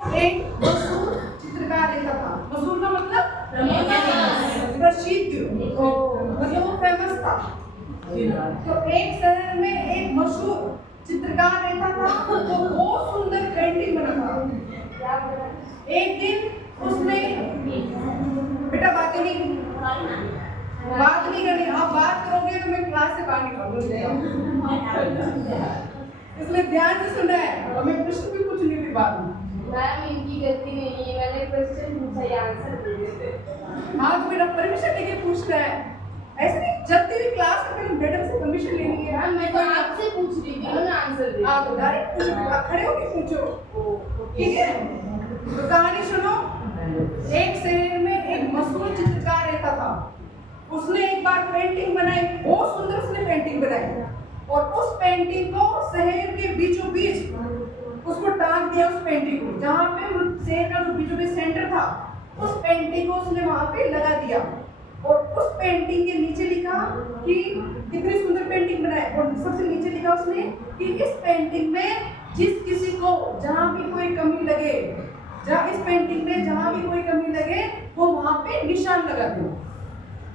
एक मशहूर चित्रकार रहता था। मशहूर का मतलब प्रसिद्ध, मतलब वो फेमस था। तो एक शहर में एक मशहूर चित्रकार रहता था, तो बहुत सुंदर पेंटिंग बनाता। एक दिन उसने, बेटा बात नहीं करनी, आप बात करोगे तो मैं क्लास से बाहर निकालूंगी, इसलिए ध्यान से सुनना है और मैं प्रश्न भी पूछूंगी फिर बाद में। मैम इनकी गलती नहीं है, मैंने क्वेश्चन पूछा ये आंसर दे देते। हाँ तो मेरा परमिशन लेके पूछना है, ऐसे नहीं जब भी क्लास में पहले मैडम से परमिशन लेनी है। मैम मैं तो आपसे पूछ रही थी, उन्होंने आंसर दिया। आप डायरेक्ट पूछो, खड़े होके पूछो, ठीक है। तो कहानी सुनो। एक शहर में एक मशहूर चित्रकार रहता था। उसने एक बार पेंटिंग बनाई, बहुत सुंदर उसने पेंटिंग बनाई, और उस पेंटिंग को शहर के बीचों बीच उसको टांग दिया। उस पेंटिंग को जहाँ पे शहर का जो बीचों बीच सेंटर था, उस पेंटिंग को उसने वहां पे लगा दिया, और उस पेंटिंग के नीचे लिखा कि कितनी सुंदर पेंटिंग बनाई, और सबसे नीचे लिखा उसने कि इस पेंटिंग में जिस किसी को जहाँ भी कोई कमी लगे, इस पेंटिंग में जहाँ भी कोई कमी लगे वो वहां पे निशान लगा दो,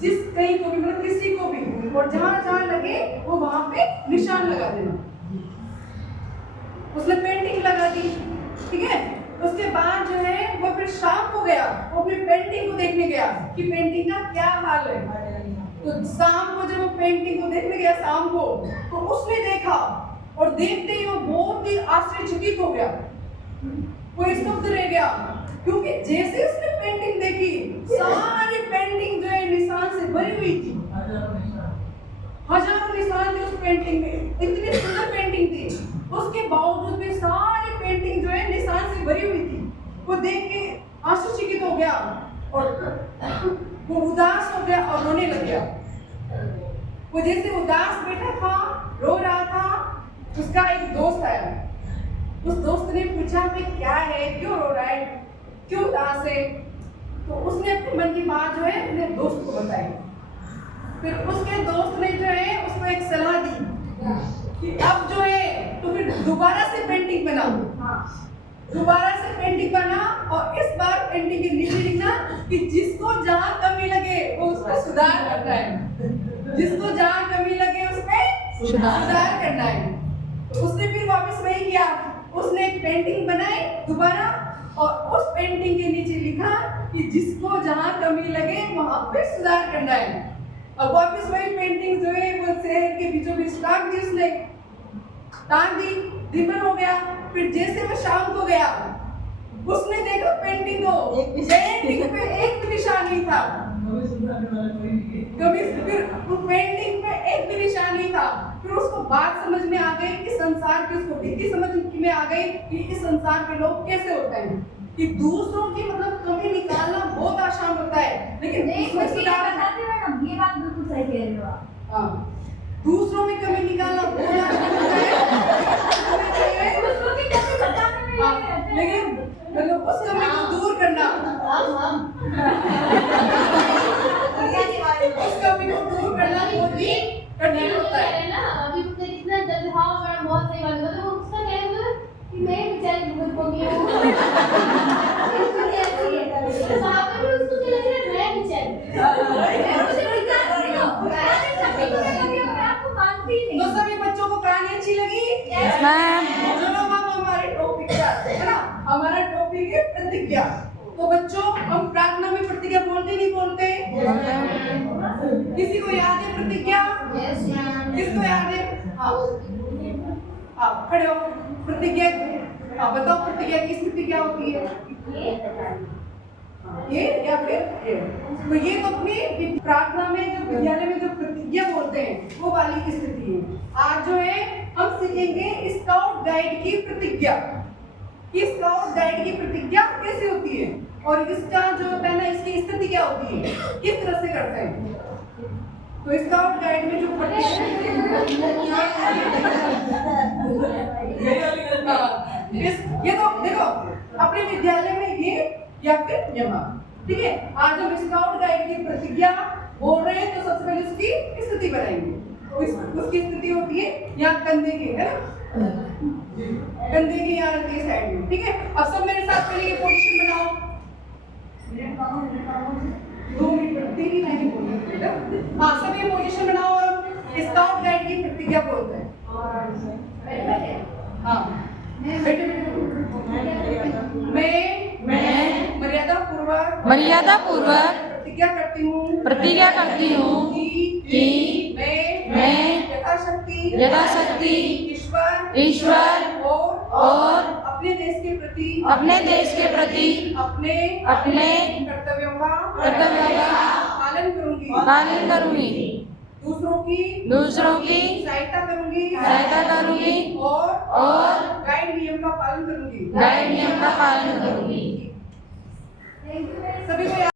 जिस कहीं को भी, मतलब किसी को भी, और जहाँ जहाँ लगे वो वहां पे निशान लगा देना। उसने पेंटिंग लगा दी, ठीक है। उसके बाद जो है वो फिर शाम को गया, वो अपनी पेंटिंग को देखने गया कि पेंटिंग का क्या हाल है। तो शाम को जब वो पेंटिंग को देखने गया शाम को, तो उसने देखा, और देखते ही वो बहुत ही आश्चर्यचकित हो गया, वो स्तब्ध रह गया, क्योंकि जैसे उसने पेंटिंग देखी, सारी पेंटिंग जो है निशान से भरी हुई थी। हजारों निशान थे उस पेंटिंग में, इतनी सुंदर पेंटिंग थी, उसके बावजूद भी सारी पेंटिंग जो है निशान से भरी हुई थी। वो देख के आश्चर्यचकित हो गया, और वो उदास हो गया और रोने लग गया। वो जैसे उदास बैठा था, रो रहा था, उसका एक दोस्त आया। उस दोस्त ने पूछा कि क्या है, क्यों रो रहा है, क्यों उदास है। तो उसने अपने मन की बात जो है अपने दोस्त को बताई। फिर उसके दोस्त ने जो है उसको एक सलाह दी कि अब जो है तो फिर दोबारा से पेंटिंग बना, दोबारा से पेंटिंग बना, और इस बार पेंटिंग के नीचे लिखना कि जिसको जहाँ कमी लगे वो उसको सुधार करना है, जिसको जहाँ कमी लगे उसमें सुधार करना है। तो उसने फिर वापस वही किया, उसने एक पेंटिंग बनाई दोबारा, और उस पेंटिंग के नीचे लिखा कि जिसको जहाँ कमी लगे वहां पे सुधार करना है। अब वापस वही पेंटिंग जो है वो शहर के बीचों बीच टांग दी, उसने टांग दी, दिन भर हो गया। फिर जैसे वो शाम को गया, उसने देखा पेंटिंग को, पेंटिंग पे एक भी निशान नहीं था, कभी फिर वो पेंटिंग पे एक भी निशान नहीं था। फिर उसको बात समझ में आ गई कि संसार की, उसको विधि समझ में आ गई कि इस संसार के लोग कैसे होते हैं, कि दूसरों की मतलब कमी निकालना बहुत आसान होता है, लेकिन इसमें सुधार, ये बात बिल्कुल सही कह रहे हो आप। हाँ, दूसरों में कमी निकालना बहुत आसान होता है, दूसरों की कमी बताने में लगे रहते हैं। लेकिन मतलब उस कमी को दूर करना, उस कमी को दूर करना बहुत ही कठिन होता है ना। अभी उसने कितना जल्दी, हाँ बड़ा बहुत सही बात, मतलब उसका कहना है कि मैं बेचारी बहुत कमी हूँ, उसकी ऐसी है, वहाँ पे भी उसको क्या लग रहा है मैं बेचारी, तो सभी बच्चों को कहानी अच्छी लगी? Yes ma'am. चलो अब हमारे टॉपिक पे आते हैं ना। हमारा टॉपिक है प्रतिज्ञा। तो बच्चों हम प्रार्थना में प्रतिज्ञा बोलते नहीं बोलते? किसी को याद है प्रतिज्ञा? Yes ma'am. किसको याद है? हाँ खड़े हो। प्रतिज्ञा, हाँ बताओ प्रतिज्ञा की स्थिति क्या होती है? ये या फिर ये। तो ये तो अपनी प्रार्थना में जो विद्यालय में जो प्रतिज्ञा बोलते हैं वो वाली की स्थिति है। आज जो है हम सीखेंगे स्काउट गाइड की प्रतिज्ञा, कि स्काउट गाइड की प्रतिज्ञा कैसे होती है, और इसका जो होता है ना इसकी स्थिति क्या होती है, किस तरह से करते हैं। तो स्काउट गाइड में जो ये तो देखो अपने विद्यालय में ये या फिर यहाँ, ठीक है। आज हम स्काउट गाइड की प्रतिज्ञा बोल रहे हैं, तो सबसे पहले उसकी स्थिति बनाएंगे। तो उसकी स्थिति होती है यहाँ कंधे के, है ना, कंधे की यहाँ रखती है साइड में, ठीक है। अब सब मेरे साथ पहले ये पोजीशन बनाओ। 2 मिनट 3 ही लाइनें बोलनी है बेटा। हाँ, सब ये पोजीशन बनाओ और स्काउट गाइड की प्रतिज्ञा बोलते हैं। हाँ, बेटे मैं मर्यादा पूर्वक प्रतिज्ञा करती हूँ कि मैं यथाशक्ति ईश्वर और अपने देश के प्रति अपने कर्तव्यों का पालन करूंगी, दूसरों की सहायता करूंगी और गाइड नियम का पालन करूंगी। करूंगी। सभी को